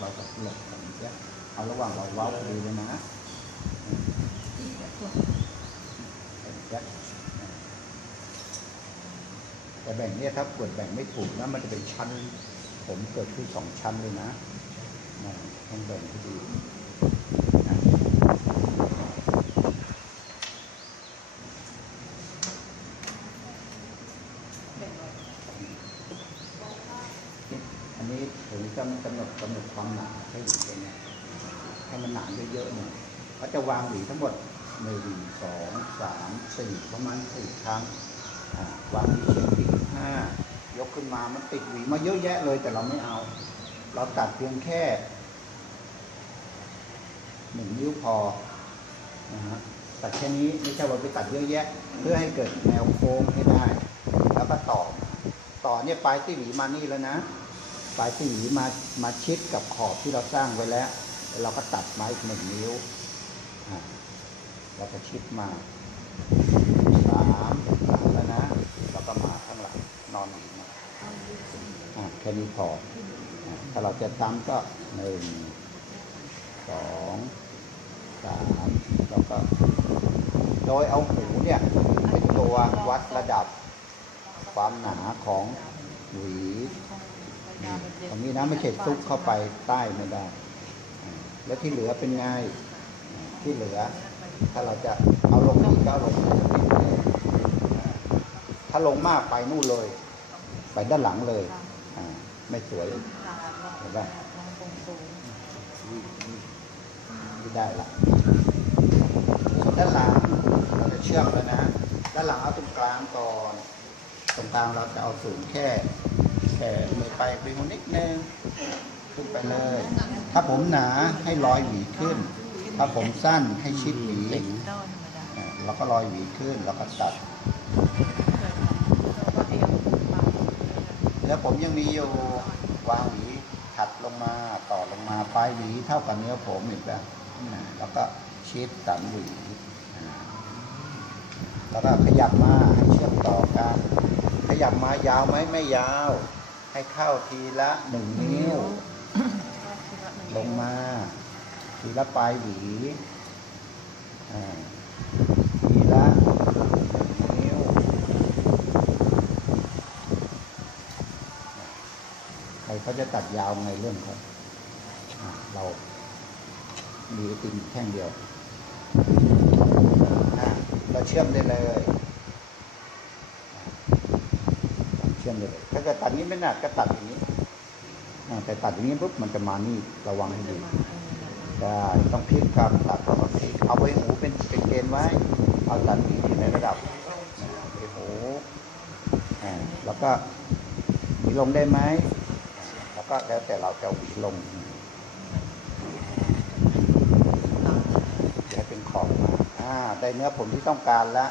เราก็หลบอย่างเงี้ยเอาระหว่างเราเว้าดีเลยนะแต่แบ่งเนี่ยถ้ากดแบ่งไม่ถูกนะมันจะเป็นชั้น ผมเกิดขึ้นสองชั้นเลยนะนะต้องแบ่งให้ดี นะอันนี้ผมจะกำหนดกำหนดความหนาให้หวีตัวเนี้ยให้มันหนาเยอะๆหน่อยเขาจะวางหวีทั้งหมดหนึ่งสองสามสี่ประมาณสี่ครั้งวางหวีเฉียงที่ห้ายกขึ้นมามันติดหวีมาเยอะแยะเลย แต่เราไม่เอา เราตัดเพียงแค่หนึ่งนิ้วพอนะฮะตัดแค่นี้ไม่ใช่ว่าไปตัดเยอะแยะ เพื่อให้เกิดแนวโค้งให้ได้ แล้วก็ต่อต่อเนี่ยปลายที่หวีมานี่แล้วนะ ปลายที่หวีมามาชิดกับขอบที่เราสร้างไว้แล้ว เราก็ตัดมาอีกหนึ่งนิ้วเราก็ชิดมาสามแล้วนะเราก็มาข้างหลังนอนหวีมาอ่าแค่นี้พอถ้าเราจะตำก็หนึ่งสองสามแล้วก็ โดยเอาหูเนี่ยเป็นตัววัดระดับ ความหนาของหวี ตรงนี้นะไม่ใช่ซุกเข้าไปใต้ไม่ได้ แล้วที่เหลือเป็นไงที่เหลือ ถ้าเราจะเอาลงอีกก็ลงถ้าลงมากไปนู่นเลย ไปด้านหลังเลยไม่สวยเห็นไหมไม่ได้ละส่วนด้านหลังเราจะเชื่อมแล้วนะ ด้านหลังเอาตรงกลางก่อน ตรงกลางเราจะเอาสูงแค่ แค่เลยไปไปคนนิดนึงขึ้นไปเลย ถ้าผมหนาให้รอยหวีขึ้น ถ้าผมสั้นให้ชิดหวีอ่าแล้วก็รอยหวีขึ้นแล้วก็ตัด แล้วผมยังมีอยู่วางหวีถัดลงมาต่อลงมาปลายหวีเท่ากับเนื้อผมอีกแล้วแล้วก็ชิดสันหวีแล้วก็ขยับมาให้เชื่อมต่อกัน ขยับมายาวไหมไม่ยาว ให้เข้าทีละหนึ่งนิ้ว ลงมา ทีละปลายหวีทีละหนึ่งนิ้วใครเขาจะตัดยาวไงเรื่องเขาเรา มีติ่มแท่งเดียวเราเชื่อมได้เลยอะเชื่อมเลย ถ้าเกิดตัดนี้ไม่หนักก็ตัดอย่างนี้แต่ตัดอย่างนี้ปุ๊บมันจะมานี่ระวังให้ดีได้ต้องพลิกครับตัดแล้วก็พลิกเอาไว้หูเป็นเป็นเกณฑ์ไว้ เอาตัดที่ในระดับไว้หูแล้วก็หวีลงได้ไหมแล้วก็แล้วแต่เราจะหวีลงอย่าให้เป็นขอบมาอ่าได้เนื้อผมที่ต้องการแล้ว